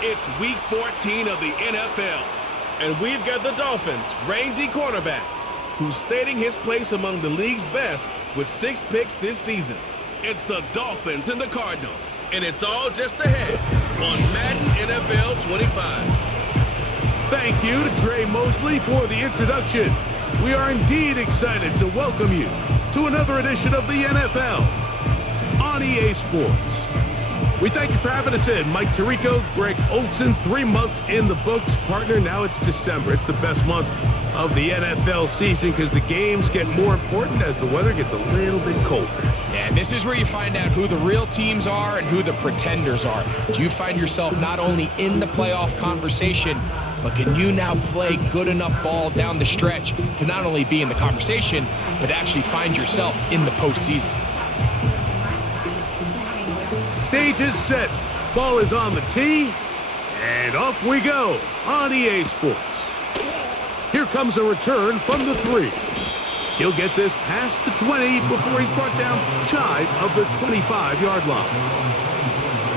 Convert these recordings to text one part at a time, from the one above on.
It's Week 14 of the NFL, and we've got the Dolphins' rangy quarterback, who's stating his place among the league's best with 6 picks this season. It's the Dolphins and the Cardinals, and it's all just ahead on Madden NFL 25. Thank you to Trey Mosley for the introduction. We are indeed excited to welcome you to another edition of the NFL on EA Sports. We thank you for having us in. Mike Tirico, Greg Olson, 3 months in the books. Partner, now it's December. It's the best month of the NFL season because the games get more important as the weather gets a little bit colder. Yeah, this is where you find out who the real teams are and who the pretenders are. Do you find yourself not only in the playoff conversation, but can you now play good enough ball down the stretch to not only be in the conversation, but actually find yourself in the postseason? Stage is set. Ball is on the tee. And off we go on EA Sports. Here comes a return from the 3. He'll get this past the 20 before he's brought down shy of the 25-yard line.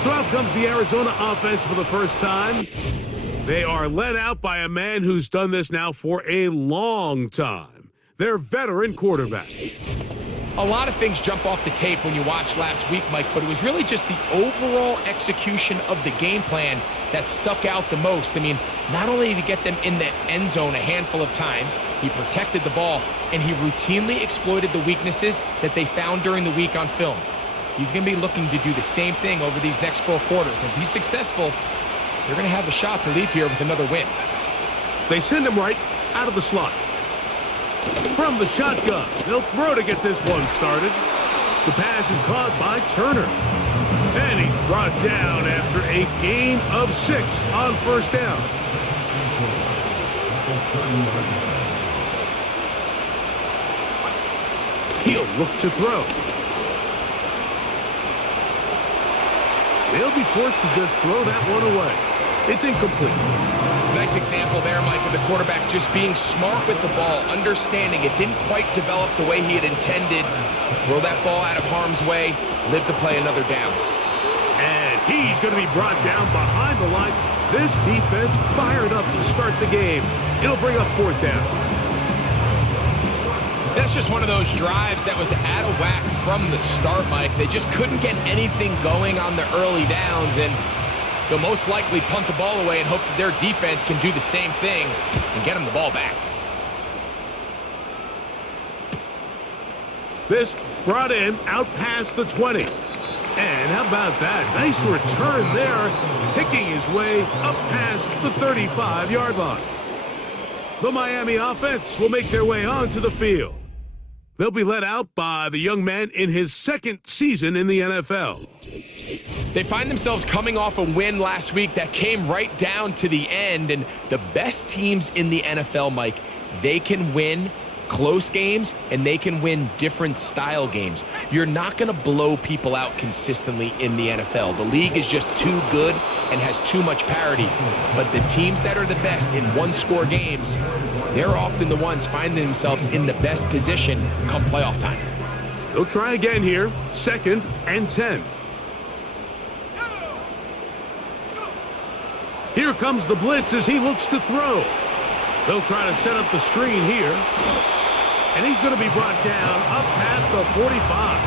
So out comes the Arizona offense for the first time. They are led out by a man who's done this now for a long time. Their veteran quarterback. A lot of things jump off the tape when you watch last week, Mike, but it was really just the overall execution of the game plan that stuck out the most. I mean, not only did he get them in the end zone a handful of times, he protected the ball, and he routinely exploited the weaknesses that they found during the week on film. He's going to be looking to do the same thing over these next 4 quarters. If he's successful, they're going to have a shot to leave here with another win. They send him right out of the slot. From the shotgun, they'll throw to get this one started. The pass is caught by Turner. And he's brought down after a gain of 6 on first down. He'll look to throw. They'll be forced to just throw that one away. It's incomplete. Nice example there, Mike, of the quarterback just being smart with the ball, understanding it didn't quite develop the way he had intended. Throw that ball out of harm's way, live to play another down. And he's going to be brought down behind the line. This defense fired up to start the game. It'll bring up 4th down. That's just one of those drives that was out of whack from the start, Mike. They just couldn't get anything going on the early downs, and they'll most likely punt the ball away and hope that their defense can do the same thing and get them the ball back. This brought in out past the 20. And how about that? Nice return there, picking his way up past the 35-yard line. The Miami offense will make their way onto the field. They'll be led out by the young man in his 2nd season in the NFL. They find themselves coming off a win last week that came right down to the end, and the best teams in the NFL, Mike, they can win close games and they can win different style games. You're not going to blow people out consistently in the NFL. The league is just too good and has too much parity. But the teams that are the best in one-score games, they're often the ones finding themselves in the best position come playoff time. They'll try again here, 2nd and 10. Here comes the blitz as he looks to throw. They'll try to set up the screen here. And he's going to be brought down up past the 45.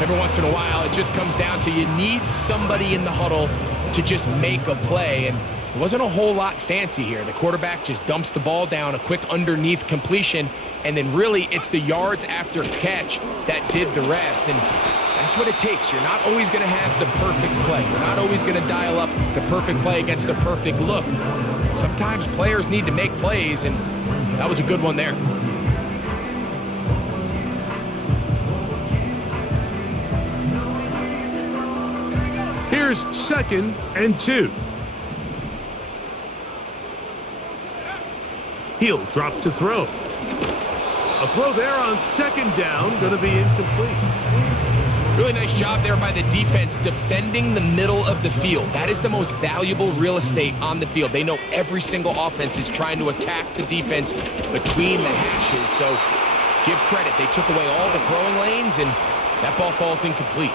Every once in a while, it just comes down to you need somebody in the huddle to just make a play. And it wasn't a whole lot fancy here. The quarterback just dumps the ball down, a quick underneath completion, and then really it's the yards after catch that did the rest. And that's what it takes. You're not always going to have the perfect play. You're not always going to dial up the perfect play against the perfect look. Sometimes players need to make plays, and that was a good one there. Here's 2nd and 2. He'll drop to throw. A throw there on 2nd down, going to be incomplete. Really nice job there by the defense defending the middle of the field. That is the most valuable real estate on the field. They know every single offense is trying to attack the defense between the hashes. So give credit. They took away all the throwing lanes, and that ball falls incomplete.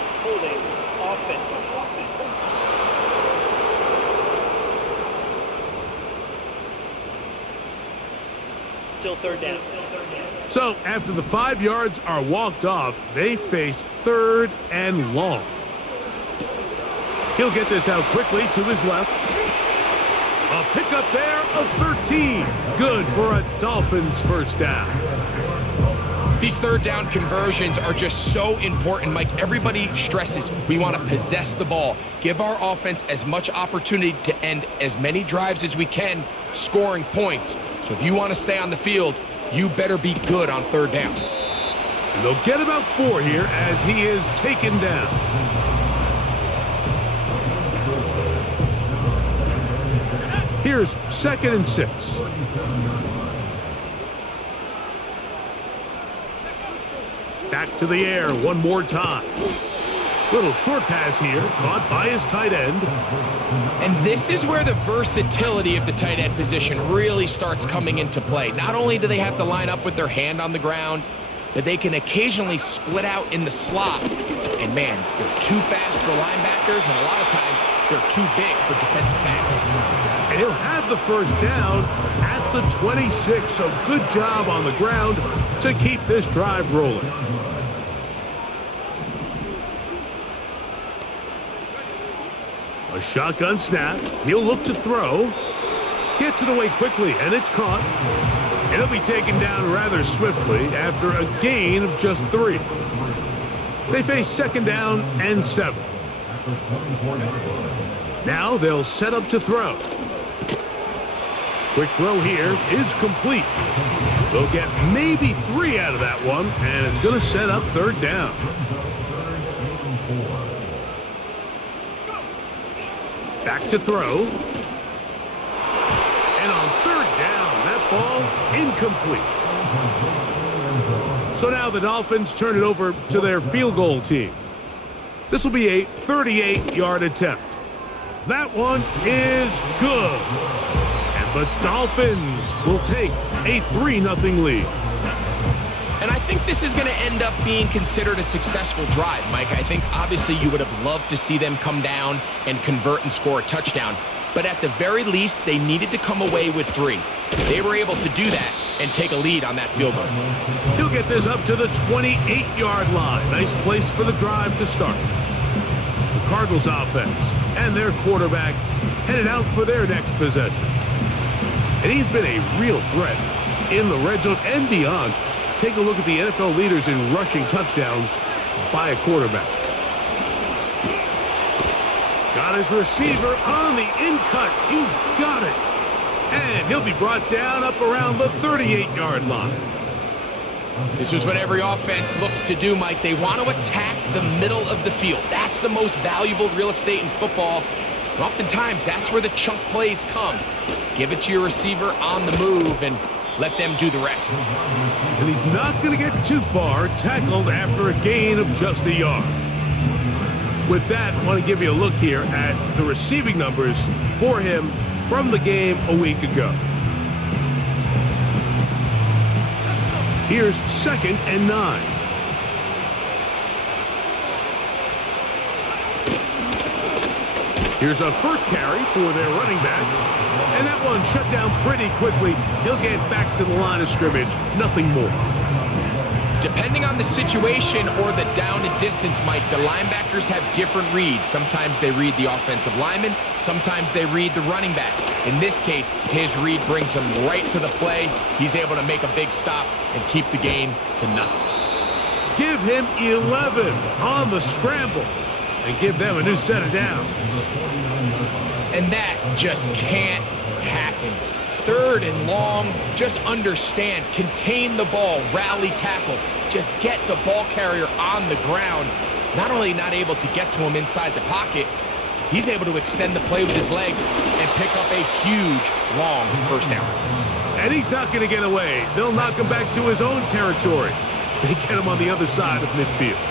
still third down. So after the 5 yards are walked off, they face 3rd and long. He'll get this out quickly to his left. A pickup there of 13. Good for a Dolphins first down. These third down conversions are just so important, Mike. Everybody stresses we want to possess the ball, give our offense as much opportunity to end as many drives as we can, scoring points. So if you want to stay on the field, you better be good on third down. And they'll get about 4 here as he is taken down. Here's 2nd and 6. Back to the air one more time. Little short pass here, caught by his tight end. And this is where the versatility of the tight end position really starts coming into play. Not only do they have to line up with their hand on the ground, but they can occasionally split out in the slot. And man, they're too fast for linebackers, and a lot of times they're too big for defensive backs. And he'll have the first down at the 26, so good job on the ground to keep this drive rolling. A shotgun snap. He'll look to throw. Gets it away quickly, and it's caught. He'll be taken down rather swiftly after a gain of just 3. They face 2nd down and 7. Now they'll set up to throw. Quick throw here is complete. They'll get maybe 3 out of that one, and it's going to set up 3rd down. Back to throw. And on 3rd down, that ball incomplete. So now the Dolphins turn it over to their field goal team. This will be a 38-yard attempt. That one is good. And the Dolphins will take a 3-0 lead. And I think this is going to end up being considered a successful drive, Mike. I think obviously you would have loved to see them come down and convert and score a touchdown. But at the very least, they needed to come away with 3. They were able to do that and take a lead on that field goal. He'll get this up to the 28-yard line. Nice place for the drive to start. The Cardinals offense and their quarterback headed out for their next possession. And he's been a real threat in the red zone and beyond. Take a look at the NFL leaders in rushing touchdowns by a quarterback. Got his receiver on the in-cut. He's got it. And he'll be brought down up around the 38-yard line. This is what every offense looks to do, Mike. They want to attack the middle of the field. That's the most valuable real estate in football. And oftentimes, that's where the chunk plays come. Give it to your receiver on the move and let them do the rest. And he's not going to get too far, tackled after a gain of just a yard. With that, I want to give you a look here at the receiving numbers for him from the game a week ago. Here's 2nd and 9. Here's a first carry for their running back. And that one shut down pretty quickly. He'll get back to the line of scrimmage. Nothing more. Depending on the situation or the down and distance, Mike, the linebackers have different reads. Sometimes they read the offensive lineman. Sometimes they read the running back. In this case, his read brings him right to the play. He's able to make a big stop and keep the game to nothing. Give him 11 on the scramble and give them a new set of downs. And that just can't happen. 3rd and long, just understand, contain the ball, rally tackle, just get the ball carrier on the ground. Not only not able to get to him inside the pocket, he's able to extend the play with his legs and pick up a huge, long first down. And he's not going to get away. They'll knock him back to his own territory. They get him on the other side of midfield.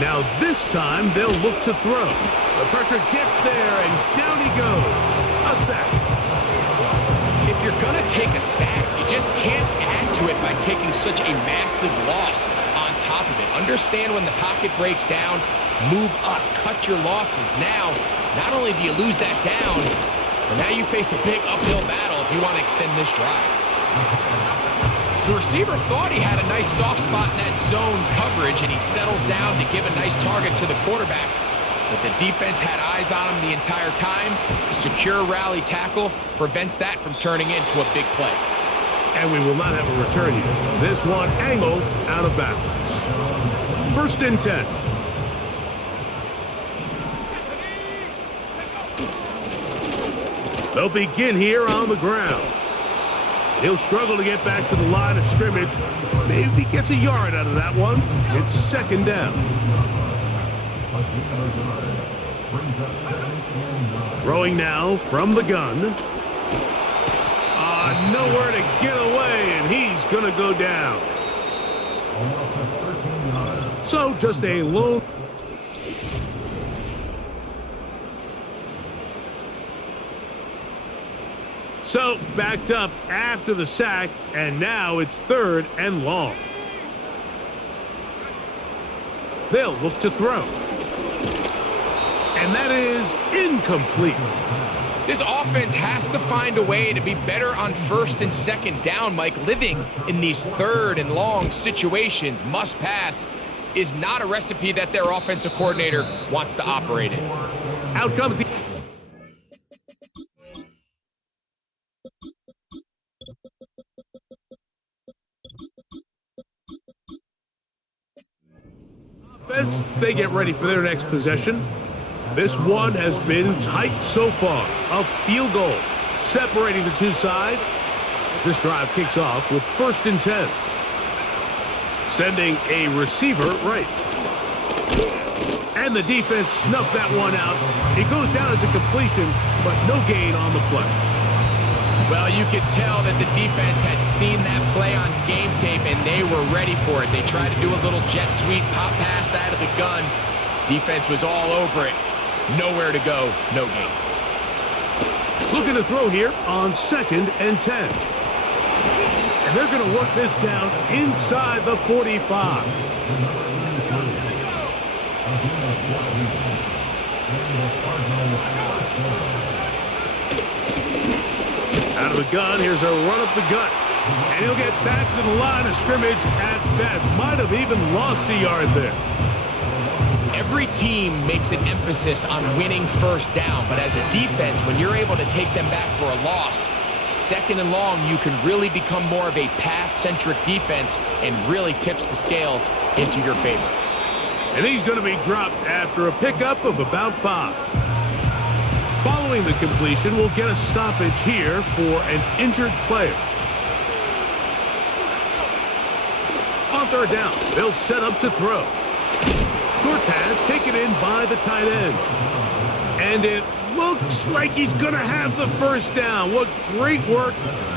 Now this time they'll look to throw. The pressure gets there and down he goes. A sack. If you're going to take a sack, you just can't add to it by taking such a massive loss on top of it. Understand when the pocket breaks down, move up, cut your losses. Now, not only do you lose that down, And now you face a big uphill battle if you want to extend this drive. The receiver thought he had a nice soft spot in that zone coverage, and he settles down to give a nice target to the quarterback. But the defense had eyes on him the entire time. Secure rally tackle prevents that from turning into a big play. And we will not have a return here. This one angled out of bounds. 1st and 10. They'll begin here on the ground. He'll struggle to get back to the line of scrimmage. Maybe he gets a yard out of that one. It's 2nd down. Throwing now from the gun. Nowhere to get away, and he's going to go down. So just a low. So backed up after the sack, and now it's 3rd and long. They'll look to throw. And that is incomplete. This offense has to find a way to be better on 1st and 2nd down, Mike. Living in these 3rd and long situations, must pass, is not a recipe that their offensive coordinator wants to operate in. Out comes the offense. They get ready for their next possession. This one has been tight so far. A field goal separating the two sides as this drive kicks off with 1st and 10. Sending a receiver right. And the defense snuffed that one out. It goes down as a completion, but no gain on the play. Well, you could tell that the defense had seen that play on game tape, and they were ready for it. They tried to do a little jet sweep pop pass out of the gun. Defense was all over it. Nowhere to go, no gain. Looking to throw here on 2nd and 10. And they're going to work this down inside the 45. Out of the gun, here's a run up the gut. And he'll get back to the line of scrimmage at best. Might have even lost a yard there. Every team makes an emphasis on winning 1st down, but as a defense, when you're able to take them back for a loss, 2nd and long, you can really become more of a pass-centric defense and really tips the scales into your favor. And he's going to be dropped after a pickup of about 5. Following the completion, we'll get a stoppage here for an injured player. On 3rd down, they'll set up to throw. Short pass taken in by the tight end. And it looks like he's going to have the 1st down. What great work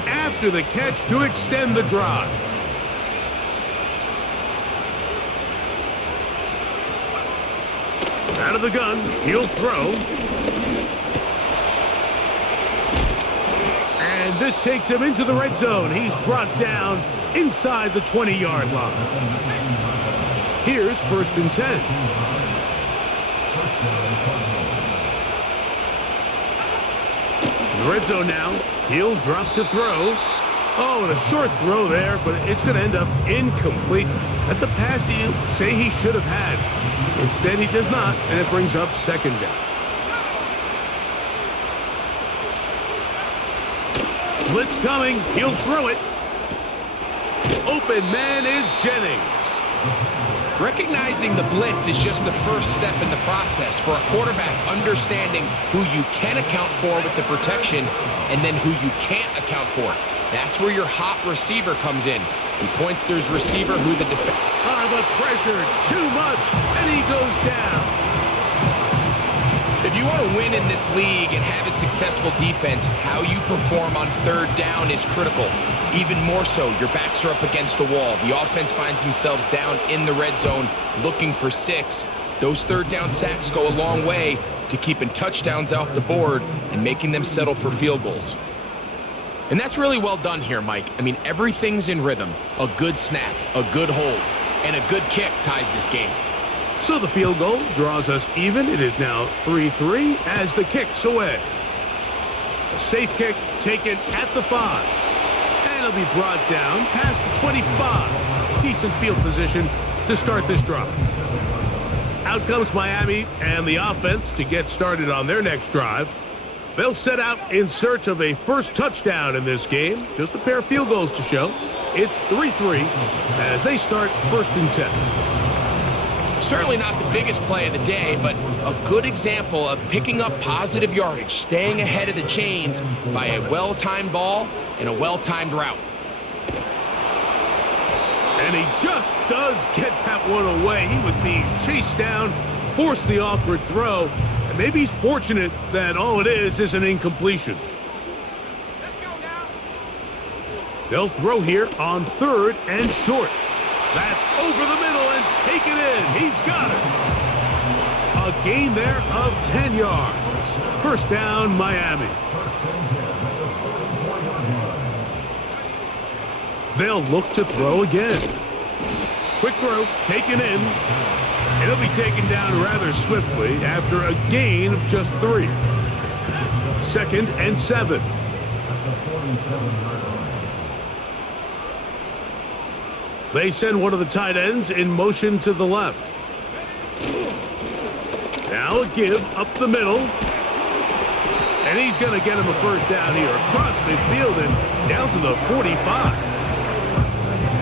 after the catch to extend the drive. Out of the gun, he'll throw. And this takes him into the red zone. He's brought down inside the 20-yard line. Here's 1st and 10. In the red zone now. He'll drop to throw. Oh, and a short throw there, but it's going to end up incomplete. That's a pass you say he should have had. Instead, he does not, and it brings up 2nd down. Blitz coming. He'll throw it. Open man is Jennings. Recognizing the blitz is just the first step in the process for a quarterback understanding who you can account for with the protection and then who you can't account for. That's where your hot receiver comes in. He points to his receiver who the defense. The pressure, too much, and he goes down. If you want to win in this league and have a successful defense, how you perform on 3rd down is critical. Even more so, your backs are up against the wall. The offense finds themselves down in the red zone looking for 6. Those 3rd down sacks go a long way to keeping touchdowns off the board and making them settle for field goals. And that's really well done here, Mike. I mean, everything's in rhythm. A good snap, a good hold, and a good kick ties this game. So the field goal draws us even. It is now 3-3 as the kick's away. A safe kick taken at the 5. And it'll be brought down past the 25. Decent field position to start this drive. Out comes Miami and the offense to get started on their next drive. They'll set out in search of a first touchdown in this game. Just a pair of field goals to show. It's 3-3 as they start 1st and 10. Certainly not the biggest play of the day, but a good example of picking up positive yardage, staying ahead of the chains by a well-timed ball and a well-timed route. And he just does get that one away. He was being chased down, forced the awkward throw, and maybe he's fortunate that all it is an incompletion. Let's go now. They'll throw here on 3rd and short. That's over the middle and taken in. He's got it. A gain there of 10 yards. First down, Miami. They'll look to throw again. Quick throw, taken in. It'll be taken down rather swiftly after a gain of just 3. 2nd and 7. They send one of the tight ends in motion to the left. Now a give up the middle. And he's going to get him a first down here across midfield and down to the 45.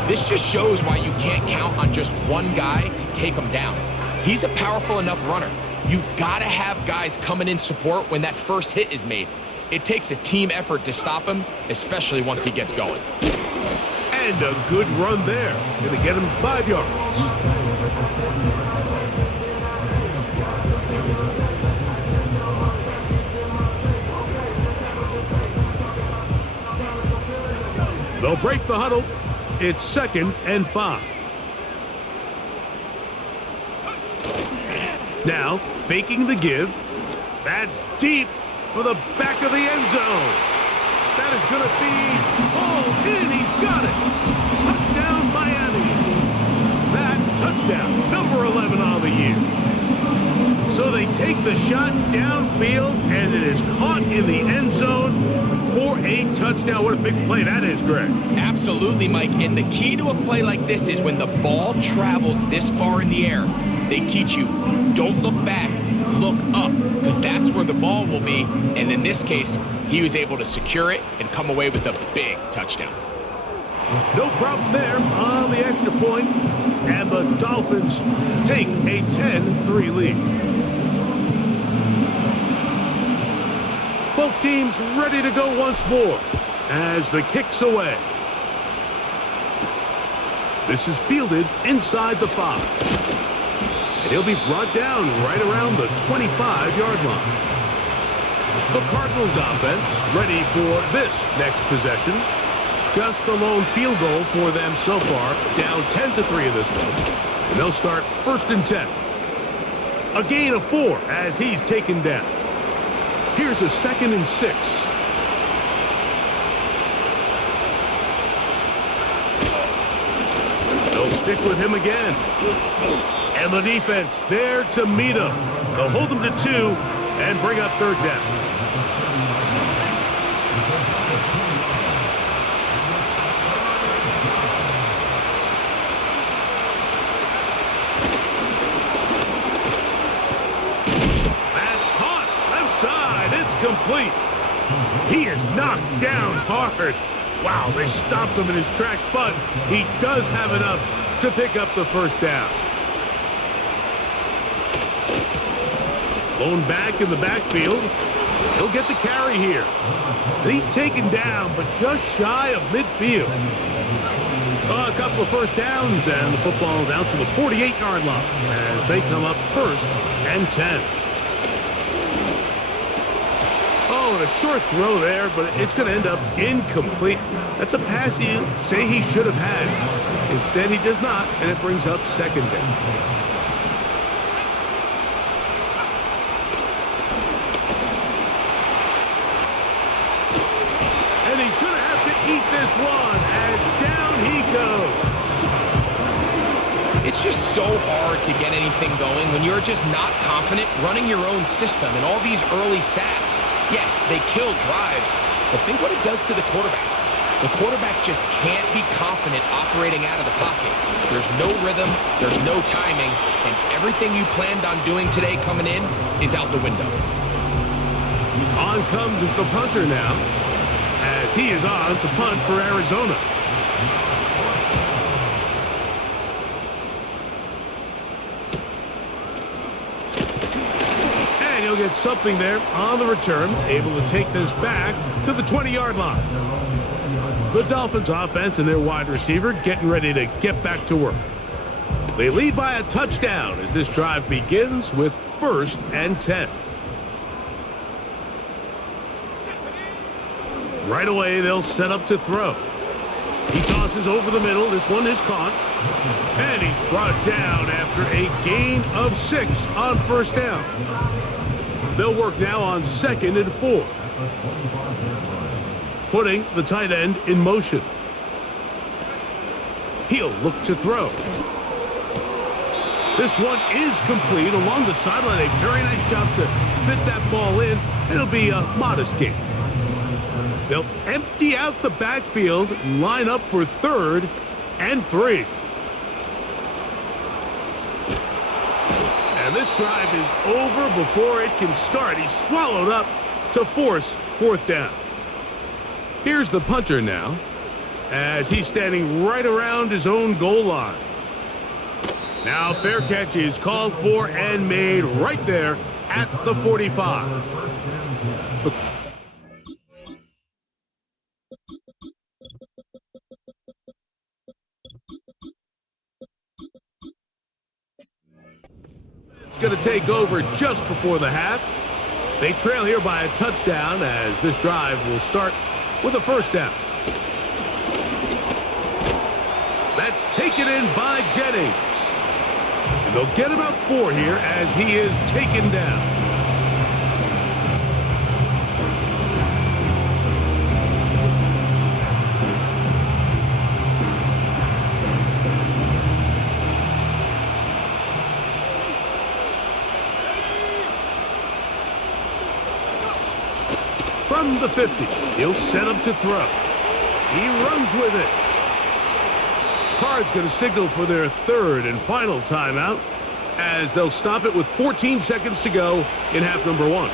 This just shows why you can't count on just one guy to take him down. He's a powerful enough runner. You gotta have guys coming in support when that first hit is made. It takes a team effort to stop him, especially once he gets going. And a good run there. Gonna get him 5 yards. They'll break the huddle. It's 2nd and 5. Now, faking the give. That's deep for the back of the end zone. That is going to be hauled in. He's got it. Touchdown, Miami. That touchdown, number 11 on the year. So they take the shot downfield, and it is caught in the end zone for a touchdown. What a big play that is, Greg. Absolutely, Mike. And the key to a play like this is when the ball travels this far in the air, they teach you, don't look back, look up, because that's where the ball will be. And in this case, he was able to secure it and come away with a big touchdown. No problem there on the extra point, and the Dolphins take a 10-3 lead. Both teams ready to go once more as the kick's away. This is fielded inside the 5. And he'll be brought down right around the 25-yard line. The Cardinals offense ready for this next possession. Just the lone field goal for them so far, down 10-3 in this one. And they'll start 1st and 10. A gain of 4 as he's taken down. Here's a 2nd and 6. They'll stick with him again. And the defense there to meet him. They'll hold him to 2 and bring up 3rd down. Complete. He is knocked down hard. Wow, they stopped him in his tracks, but he does have enough to pick up the first down. Blown back in the backfield. He'll get the carry here. And he's taken down, but just shy of midfield. A couple of first downs, and the football's out to the 48-yard line as they come up 1st and 10. Oh, and a short throw there, but it's going to end up incomplete. That's a pass you say he should have had. Instead, he does not, and it brings up 2nd down. And he's going to have to eat this one, and down he goes. It's just so hard to get anything going when you're just not confident running your own system and all these early sacks. Yes, they kill drives, but think what it does to the quarterback. The quarterback just can't be confident operating out of the pocket. There's no rhythm, there's no timing, and everything you planned on doing today coming in is out the window. On comes the punter now, as he is on to punt for Arizona. And he'll get something there on the return, able to take this back to the 20-yard line. The Dolphins offense and their wide receiver getting ready to get back to work. They lead by a touchdown as this drive begins with 1st and 10. Right away, they'll set up to throw. He tosses over the middle. This one is caught. And he's brought down after a gain of 6 on 1st down. They'll work now on 2nd and 4. Putting the tight end in motion. He'll look to throw. This one is complete along the sideline. A very nice job to fit that ball in. It'll be a modest gain. They'll empty out the backfield and line up for 3rd and 3. And this drive is over before it can start. He's swallowed up to force 4th down. Here's the punter now, as he's standing right around his own goal line. Now fair catch is called for and made right there at the 45. It's going to take over just before the half. They trail here by a touchdown as this drive will start with a 1st down. That's taken in by Jennings. And they'll get about 4 here as he is taken down. From the 50, he'll set up to throw. He runs with it. Cards going to signal for their 3rd and final timeout as they'll stop it with 14 seconds to go in half number 1.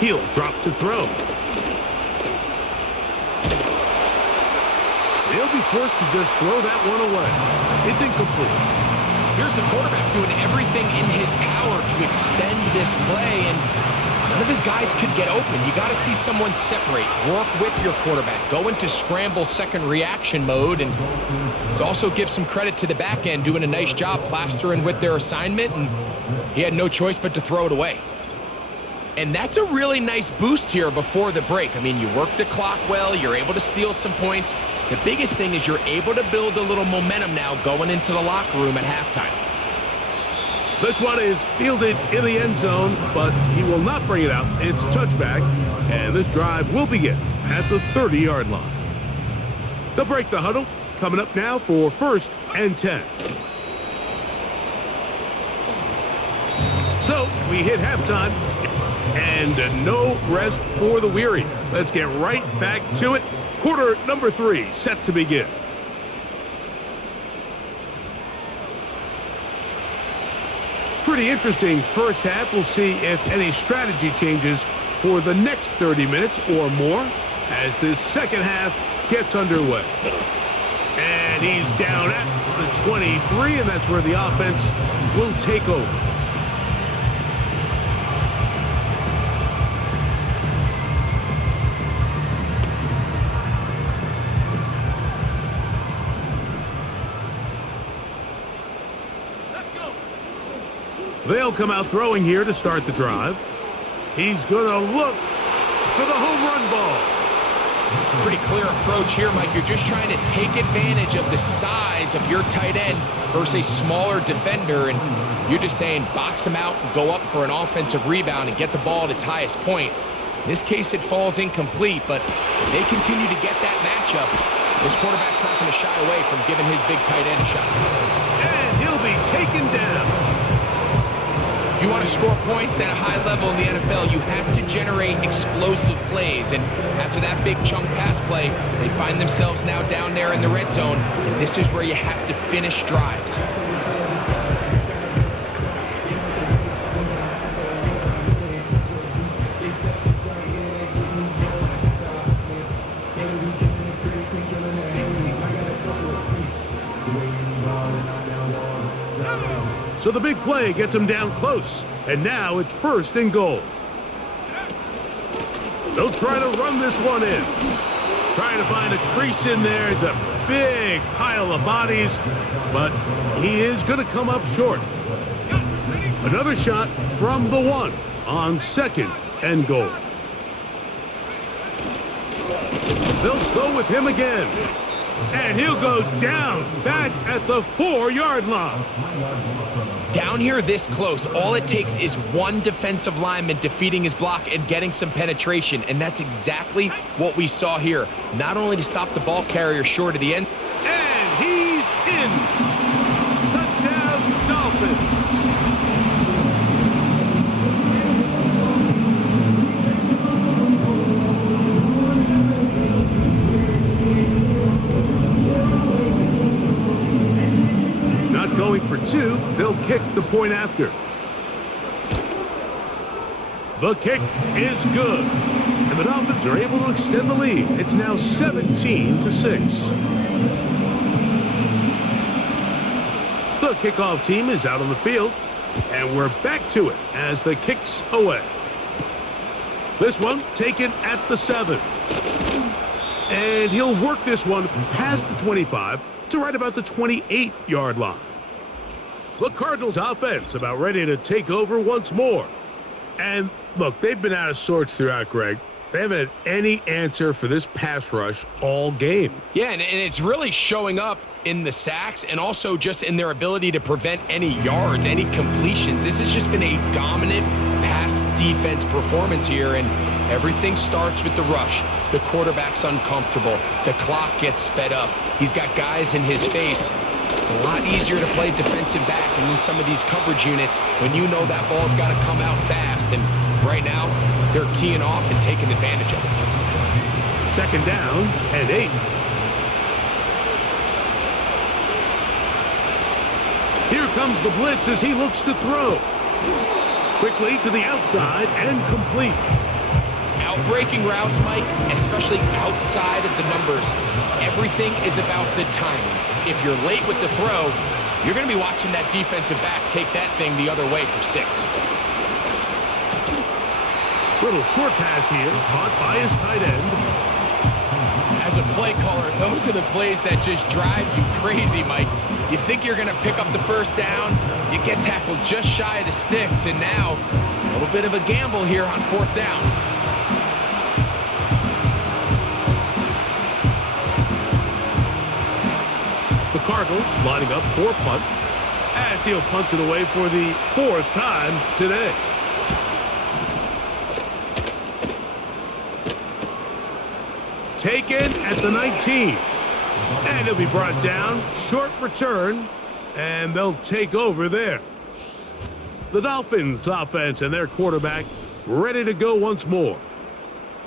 He'll drop to throw. They'll be forced to just throw that one away. It's incomplete. Here's the quarterback doing everything in his power to extend this play, and none of his guys could get open. You got to see someone separate, work with your quarterback, go into scramble second reaction mode, and let's also give some credit to the back end doing a nice job plastering with their assignment, and he had no choice but to throw it away. And that's a really nice boost here before the break. I mean, you work the clock well, you're able to steal some points. The biggest thing is you're able to build a little momentum now going into the locker room at halftime. This one is fielded in the end zone, but he will not bring it out. It's touchback, and this drive will begin at the 30-yard line. They'll break the huddle. Coming up now for 1st and 10. So we hit halftime, and no rest for the weary. Let's get right back to it. Quarter number 3 set to begin. Pretty interesting first half. We'll see if any strategy changes for the next 30 minutes or more as this second half gets underway. And he's down at the 23, and that's where the offense will take over. They'll come out throwing here to start the drive. He's going to look for the home run ball. Pretty clear approach here, Mike. You're just trying to take advantage of the size of your tight end versus a smaller defender, and you're just saying box him out and go up for an offensive rebound and get the ball at its highest point. In this case, it falls incomplete, but if they continue to get that matchup, this quarterback's not going to shy away from giving his big tight end a shot. And he'll be taken down. If you want to score points at a high level in the NFL, you have to generate explosive plays. And after that big chunk pass play, they find themselves now down there in the red zone, and this is where you have to finish drives. So the big play gets him down close, and now it's 1st and goal. They'll try to run this one in. Trying to find a crease in there. It's a big pile of bodies, but he is going to come up short. Another shot from the 1 on 2nd and goal. They'll go with him again. And he'll go down back at the 4-yard line. Down here this close, all it takes is one defensive lineman defeating his block and getting some penetration, and that's exactly what we saw here. Not only to stop the ball carrier short of the end. And he's in. Touchdown, Dolphins. Going for 2, they'll kick the point after. The kick is good, and the Dolphins are able to extend the lead. It's now 17-6. The kickoff team is out on the field, and we're back to it as the kick's away. This one taken at the 7. And he'll work this one past the 25 to right about the 28-yard line. The Cardinals offense about ready to take over once more. And look, they've been out of sorts throughout, Greg. They haven't had any answer for this pass rush all game. Yeah, and it's really showing up in the sacks and also just in their ability to prevent any yards, any completions. This has just been a dominant pass defense performance here, and everything starts with the rush. The quarterback's uncomfortable. The clock gets sped up. He's got guys in his face. It's a lot easier to play defensive back and in some of these coverage units when you know that ball's got to come out fast. And right now, they're teeing off and taking advantage of it. 2nd down and 8. Here comes the blitz as he looks to throw. Quickly to the outside and complete. Outbreaking routes, Mike, especially outside of the numbers, everything is about the timing. If you're late with the throw, you're going to be watching that defensive back take that thing the other way for 6. Little short pass here, caught by his tight end. As a play caller, those are the plays that just drive you crazy, Mike. You think you're going to pick up the 1st down, you get tackled just shy of the sticks, and now a little bit of a gamble here on 4th down. The Cardinals lining up for a punt as he'll punt it away for the 4th time today. Taken at the 19. And he'll be brought down. Short return. And they'll take over there. The Dolphins offense and their quarterback ready to go once more.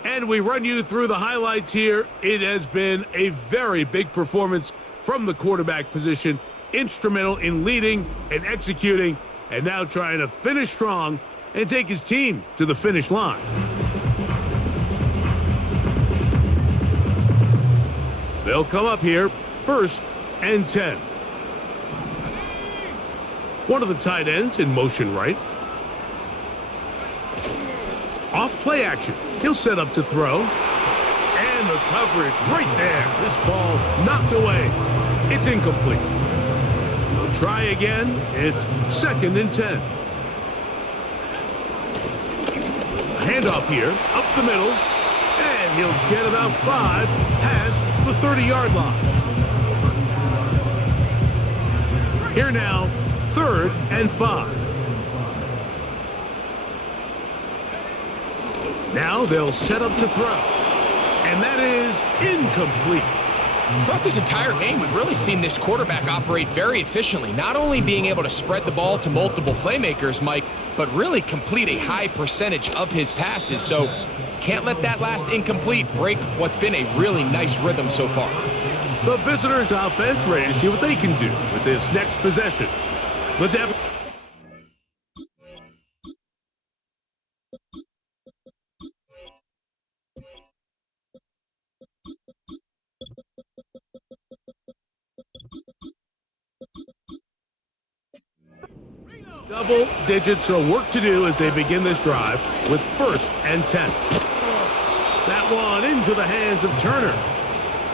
And we run you through the highlights here. It has been a very big performance from the quarterback position, instrumental in leading and executing, and now trying to finish strong and take his team to the finish line. They'll come up here, 1st and 10. One of the tight ends in motion right. Off play action. He'll set up to throw. And the coverage right there. This ball knocked away. It's incomplete. They'll try again. It's 2nd and 10. A handoff here, up the middle. And he'll get about 5 past the 30-yard line. Here now, 3rd and 5. Now they'll set up to throw. And that is incomplete. Throughout this entire game, we've really seen this quarterback operate very efficiently, not only being able to spread the ball to multiple playmakers, Mike, but really complete a high percentage of his passes. So can't let that last incomplete break what's been a really nice rhythm so far. The visitors' offense ready to see what they can do with this next possession. Double digits of work to do as they begin this drive with 1st and 10. That one into the hands of Turner.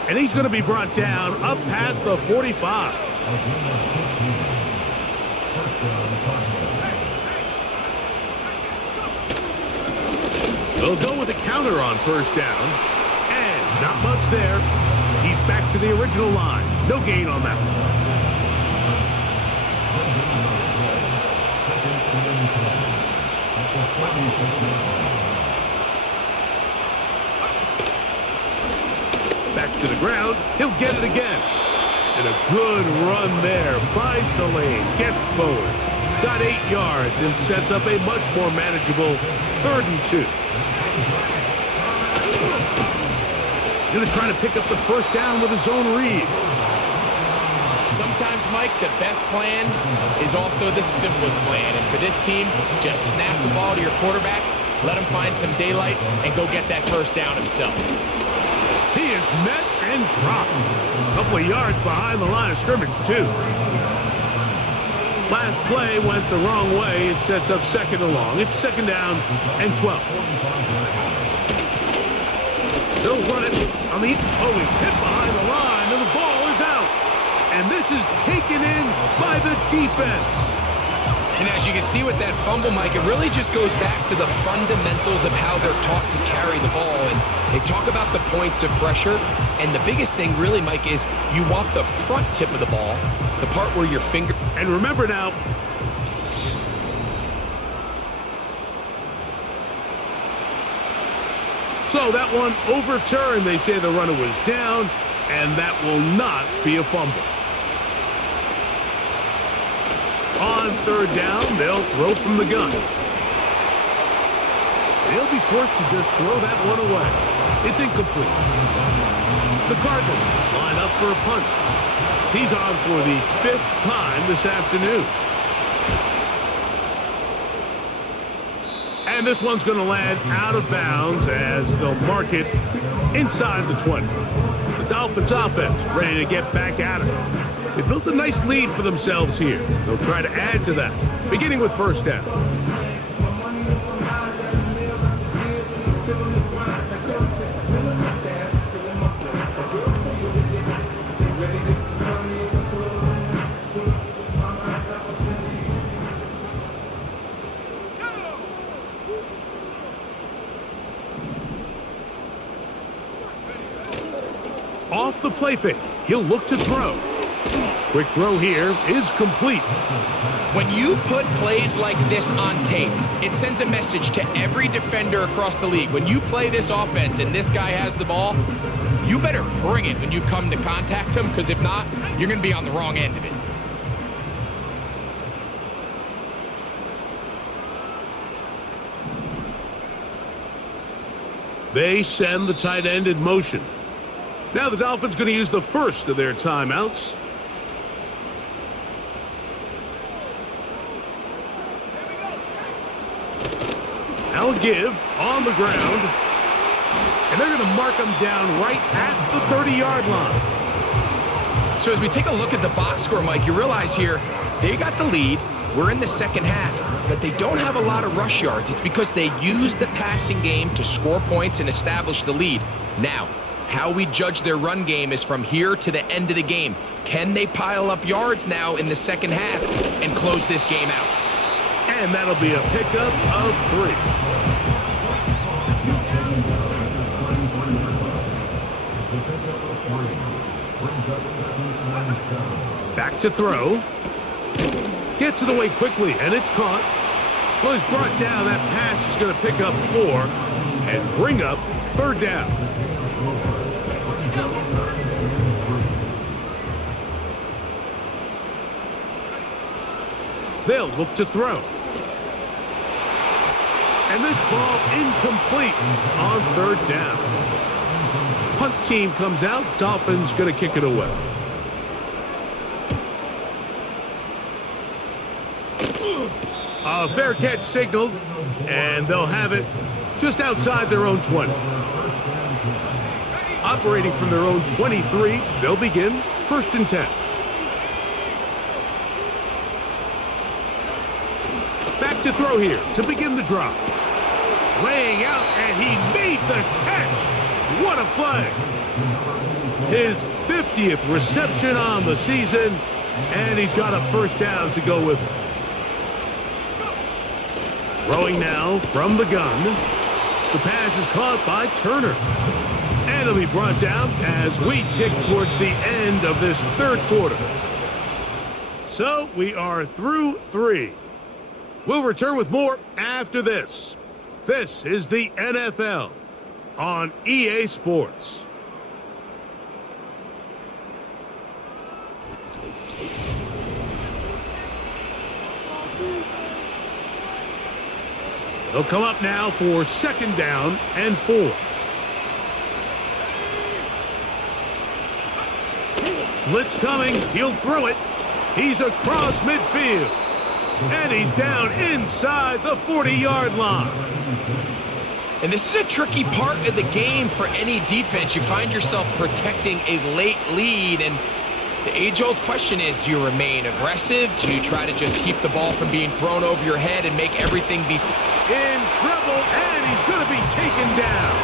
And he's going to be brought down up past the 45. They'll go with a counter on 1st down. And not much there. He's back to the original line. No gain on that one. Back to the ground. He'll get it again. And a good run there. Finds the lane. Gets forward. Got 8 yards and sets up a much more manageable 3rd and 2. Going to try to pick up the 1st down with his own read. Sometimes, Mike, the best plan is also the simplest plan. And for this team, just snap the ball to your quarterback, let him find some daylight, and go get that 1st down himself. He is met and dropped. A couple of yards behind the line of scrimmage, too. Last play went the wrong way. It sets up 2nd and long. It's 2nd down and 12. They'll run it on the... Oh, he's hit behind the line, and the ball is out. And this is taken in by the defense. And as you can see with that fumble, Mike, it really just goes back to the fundamentals of how they're taught to carry the ball. And they talk about the points of pressure. And the biggest thing really, Mike, is you want the front tip of the ball, the part where your finger... And remember now... So that one overturned. They say the runner was down, and that will not be a fumble. On 3rd down, they'll throw from the gun. They'll be forced to just throw that one away. It's incomplete. The Cardinals line up for a punt. He's on for the 5th time this afternoon. And this one's going to land out of bounds as they'll mark it inside the 20. The Dolphins offense ready to get back at it. They built a nice lead for themselves here. They'll try to add to that, beginning with 1st down. Off the play fake, he'll look to throw. Quick throw here is complete. When you put plays like this on tape, it sends a message to every defender across the league. When you play this offense and this guy has the ball, you better bring it when you come to contact him, because if not, you're going to be on the wrong end of it. They send the tight end in motion. Now the Dolphins going to use the first of their timeouts. Now a give on the ground. And they're going to mark them down right at the 30-yard line. So as we take a look at the box score, Mike, you realize here they got the lead. We're in the 2nd half, but they don't have a lot of rush yards. It's because they use the passing game to score points and establish the lead. Now, how we judge their run game is from here to the end of the game. Can they pile up yards now in the 2nd half and close this game out? And that'll be a pickup of 3. Back to throw. Gets it away quickly, and it's caught. Well, he's brought down. That pass is going to pick up 4 and bring up 3rd down. They'll look to throw. And this ball incomplete on third down. Punt team comes out. Dolphins going to kick it away. A fair catch signaled, and they'll have it just outside their own 20. Operating from their own 23, they'll begin 1st and 10. Back to throw here to begin the drive. Laying out, and he made the catch. What a play. His 50th reception on the season, and he's got a first down to go with it. Throwing now from the gun. The pass is caught by Turner. And it'll be brought down as we tick towards the end of this third quarter. So we are through 3. We'll return with more after this. This is the NFL on EA Sports. They'll come up now for 2nd down and 4. Blitz coming. He'll throw it. He's across midfield. And he's down inside the 40-yard line. And this is a tricky part of the game for any defense. You find yourself protecting a late lead, and the age-old question is, do you remain aggressive? Do you try to just keep the ball from being thrown over your head and make everything be in trouble, and he's going to be taken down.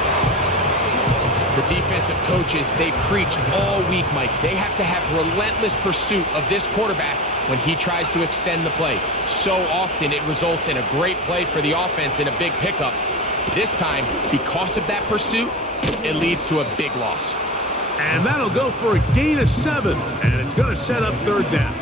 The defensive coaches, they preached all week, Mike. They have to have relentless pursuit of this quarterback when he tries to extend the play. So often it results in a great play for the offense and a big pickup. This time, because of that pursuit, it leads to a big loss. And that'll go for a gain of 7, and it's going to set up 3rd down.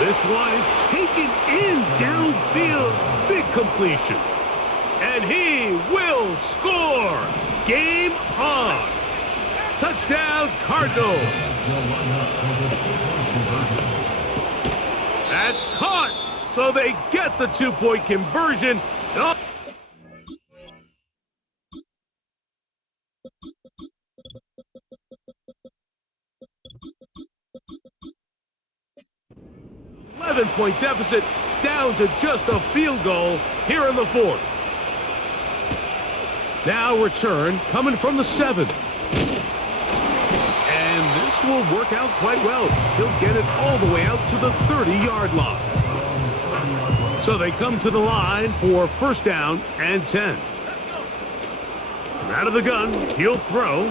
This one is taken in downfield. Big completion. And he will score. Game on. Touchdown, Cardinals. That's caught. So they get the 2-point conversion. And 11-point deficit down to just a field goal here in the 4th. Now return coming from the 7. And this will work out quite well. He'll get it all the way out to the 30-yard line. So they come to the line for 1st down and 10. From out of the gun, he'll throw.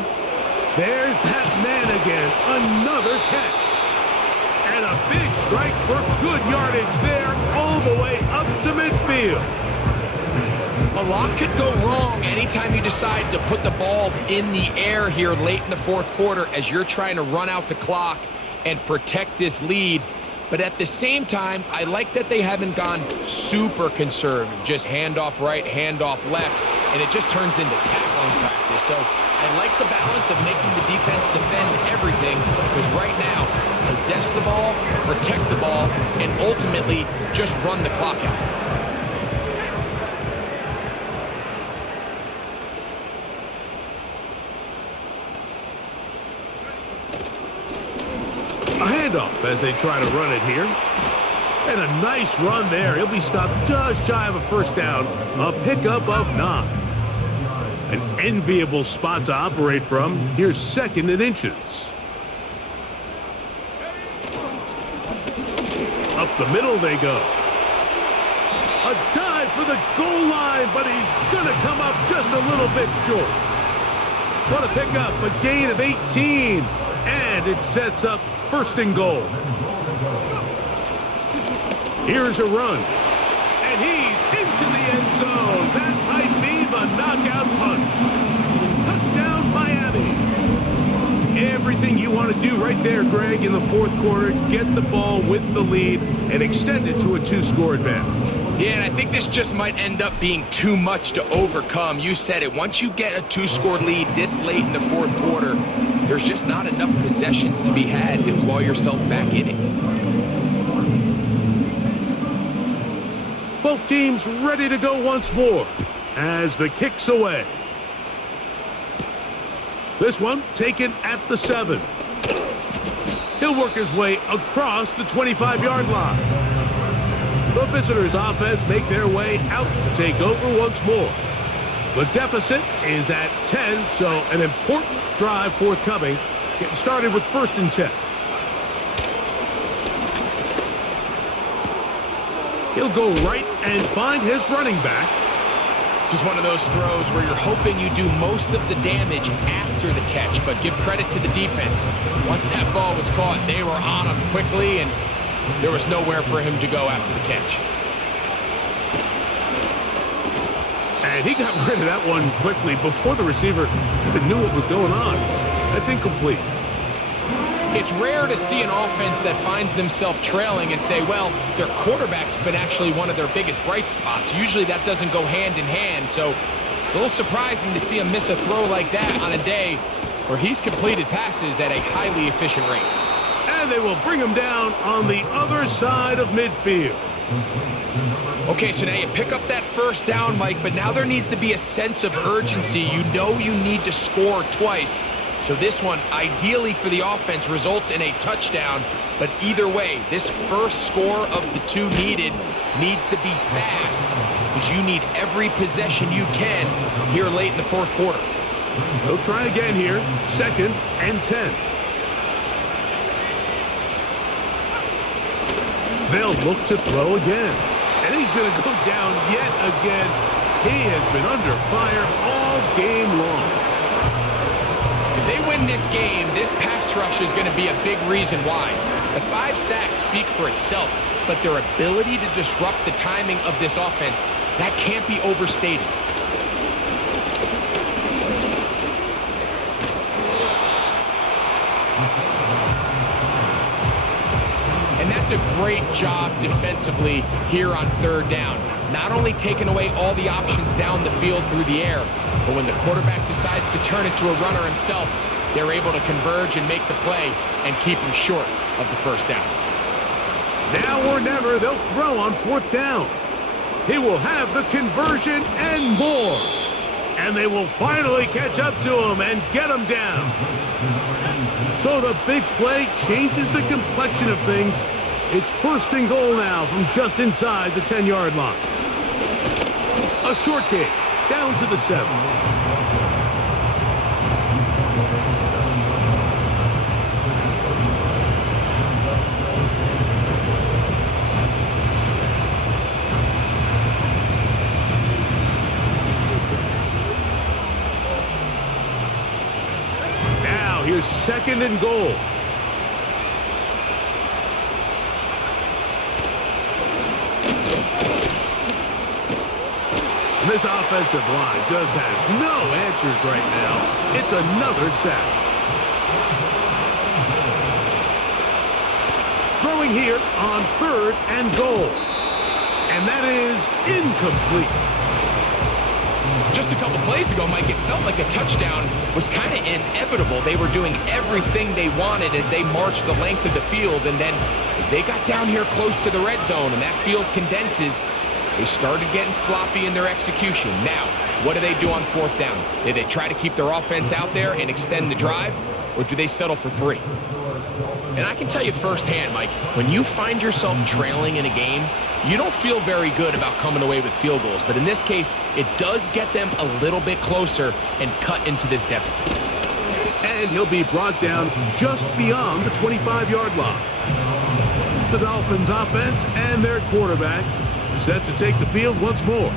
There's that man again. Another catch. And a big strike for good yardage there all the way up to midfield. A lot could go wrong anytime you decide to put the ball in the air here late in the 4th quarter as you're trying to run out the clock and protect this lead. But at the same time, I like that they haven't gone super conservative, just handoff right, handoff left, and it just turns into tackling practice. So I like the balance of making the defense defend everything, because right now, possess the ball, protect the ball, and ultimately just run the clock out. A handoff as they try to run it here. And a nice run there. He'll be stopped just shy of a 1st down. A pickup of 9. An enviable spot to operate from. Here's 2nd and inches. Up the middle they go. A dive for the goal line, but he's going to come up just a little bit short. What a pickup, a gain of 18. And it sets up 1st and goal. Here's a run. And he's into the end zone. That might be the knockout punch. Touchdown, Miami. Everything you want to do right there, Greg, in the 4th quarter. Get the ball with the lead and extend it to a 2-score advantage. Yeah, and I think this just might end up being too much to overcome. You said it. Once you get a two-score lead this late in the fourth quarter, there's just not enough possessions to be had to claw yourself back in it. Both teams ready to go once more as the kick's away. This one taken at the 7. He'll work his way across the 25-yard line. The visitors' offense make their way out to take over once more. The deficit is at 10, so an important drive forthcoming. Getting started with 1st and 10. He'll go right and find his running back. This is one of those throws where you're hoping you do most of the damage after the catch, but give credit to the defense. Once that ball was caught, they were on him quickly, and there was nowhere for him to go after the catch. And he got rid of that one quickly before the receiver even knew what was going on. That's incomplete. It's rare to see an offense that finds themselves trailing and say, well, their quarterback's been actually one of their biggest bright spots. Usually that doesn't go hand in hand, so it's a little surprising to see him miss a throw like that on a day where he's completed passes at a highly efficient rate. And they will bring him down on the other side of midfield. Okay, so now you pick up that first down, Mike, but now there needs to be a sense of urgency. You know you need to score twice. So this one, ideally for the offense, results in a touchdown. But either way, this first score of the two needed needs to be fast because you need every possession you can here late in the fourth quarter. They'll try again here. 2nd and 10. They'll look to throw again. And he's going to go down yet again. He has been under fire all game long. If they win this game, this pass rush is going to be a big reason why. The 5 sacks speak for itself, but their ability to disrupt the timing of this offense, that can't be overstated. And that's a great job defensively here on 3rd down. Not only taking away all the options down the field through the air, but when the quarterback decides to turn it to a runner himself, they're able to converge and make the play and keep him short of the first down. Now or never, they'll throw on 4th down. He will have the conversion and more. And they will finally catch up to him and get him down. So the big play changes the complexion of things. It's 1st and goal now from just inside the 10-yard line. A short kick down to the 7. Now here's 2nd and goal. This offensive line just has no answers right now. It's another sack. Throwing here on 3rd and goal. And that is incomplete. Just a couple plays ago, Mike, it felt like a touchdown was kind of inevitable. They were doing everything they wanted as they marched the length of the field. And then as they got down here close to the red zone and that field condenses, they started getting sloppy in their execution. Now, what do they do on 4th down? Do they try to keep their offense out there and extend the drive, or do they settle for 3? And I can tell you firsthand, Mike, when you find yourself trailing in a game, you don't feel very good about coming away with field goals. But in this case, it does get them a little bit closer and cut into this deficit. And he'll be brought down just beyond the 25-yard line. The Dolphins offense and their quarterback set to take the field once more.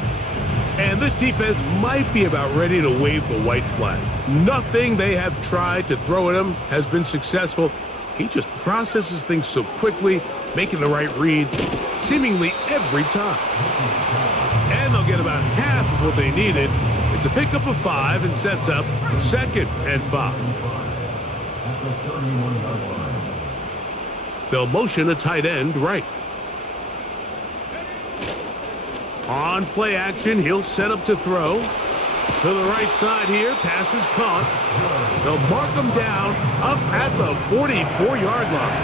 And this defense might be about ready to wave the white flag. Nothing they have tried to throw at him has been successful. He just processes things so quickly, making the right read seemingly every time. And they'll get about half of what they needed. It's a pickup of 5 and sets up 2nd and 5. They'll motion a tight end right. On play action, he'll set up to throw. To the right side here, pass is caught. They'll mark him down up at the 44-yard line.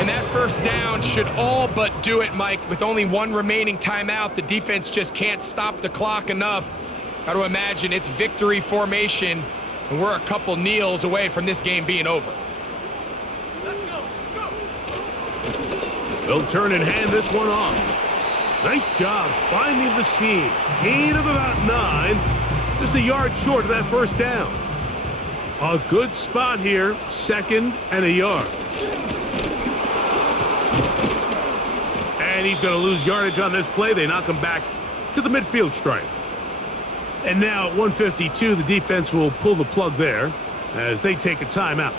And that first down should all but do it, Mike. With only one remaining timeout, the defense just can't stop the clock enough. Got to imagine it's victory formation, and we're a couple kneels away from this game being over. Let's go. They'll turn and hand this one off. Nice job finding the seam. Gain of about 9. Just a yard short of that first down. A good spot here. 2nd and a yard. And he's going to lose yardage on this play. They knock him back to the midfield stripe. And now at 152, the defense will pull the plug there as they take a timeout.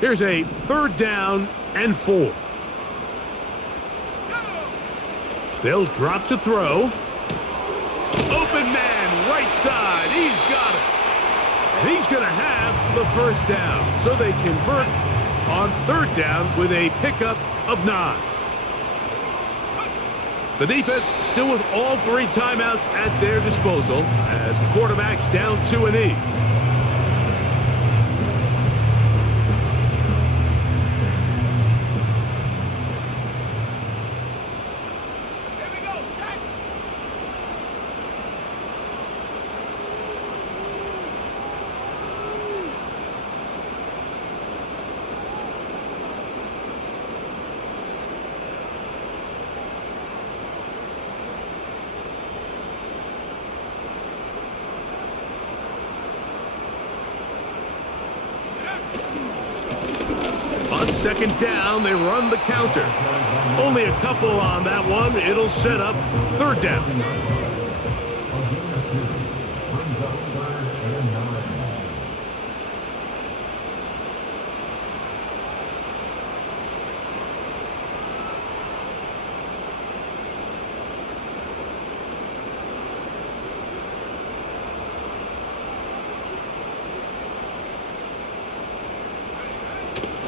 Here's a 3rd down and 4. They'll drop to throw. Open man, right side. He's got it. And he's going to have the first down. So they convert on 3rd down with a pickup of 9. The defense still with all 3 timeouts at their disposal as the quarterback's down to a knee. On 2nd down, they run the counter. Only a couple on that one. It'll set up 3rd down.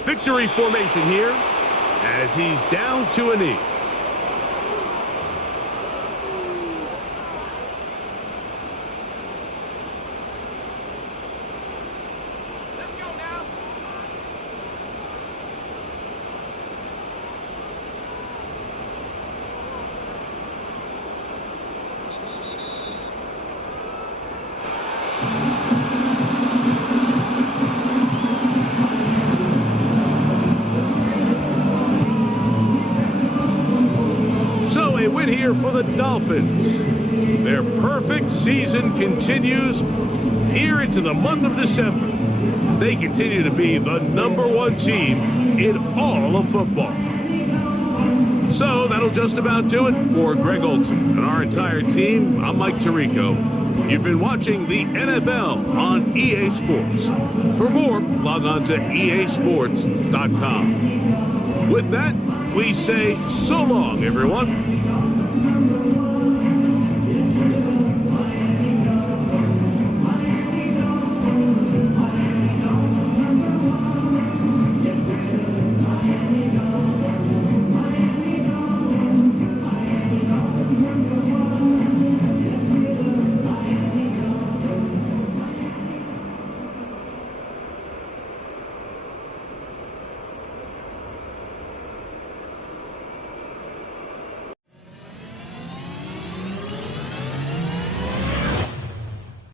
Victory formation here as he's down to a knee. Let's go now. A win here for the Dolphins. Their perfect season continues here into the month of December as they continue to be the #1 team in all of football. So that'll just about do it for Greg Olson and our entire team. I'm Mike Tirico. You've been watching the NFL on EA Sports. For more, log on to easports.com. With that, we say so long, everyone.